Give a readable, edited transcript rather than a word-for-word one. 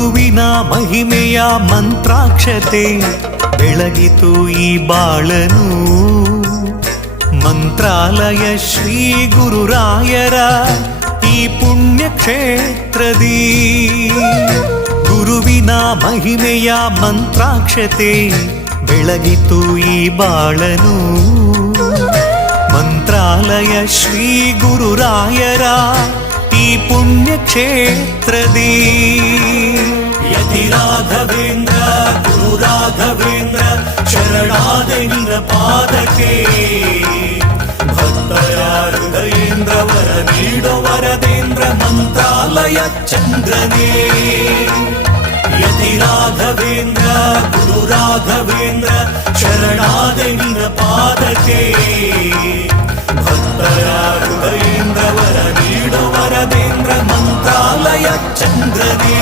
ಗುರುವಿನ ಮಹಿಮೆಯ ಮಂತ್ರಾಕ್ಷತೆ ಬೆಳಗಿತು ಈ ಬಾಳನು. ಮಂತ್ರಾಲಯ ಶ್ರೀ ಗುರುರಾಯರ ಈ ಪುಣ್ಯ ಕ್ಷೇತ್ರದಿ ಗುರುವಿನ ಮಹಿಮೆಯ ಮಂತ್ರಾಕ್ಷತೆ ಬೆಳಗಿತು ಈ ಬಾಳನು. ಮಂತ್ರಾಲಯ ಶ್ರೀ ಗುರುರಾಯರ ಈ ಪುಣ್ಯ ಕ್ಷೇತ್ರದಿ ಯತಿ ರಾಘವೇಂದ್ರ ಗುರು ರಾಘವೇಂದ್ರ ಶರಣಾದ ನಿನ್ನ ಪಾದಕ್ಕೆ. ಭಕ್ತರ ಹೃದಯೇಂದ್ರ ವರ ನೀಡೋ ವರದೇಂದ್ರ ಮಂತ್ರಾಲಯ ಚಂದ್ರನೇ. ಯತಿ ರಾಘವೇಂದ್ರ ಗುರು ರಾಘವೇಂದ್ರ ಶರಣಾದ ನಿನ್ನ ಪಾದಕ್ಕೆ. ಭಕ್ತರ ಹೃದಯೇಂದ್ರ ವರ ನೀಡೋ ವರದೇಂದ್ರ ಮಂತ್ರಾಲಯ ಚಂದ್ರನೇ.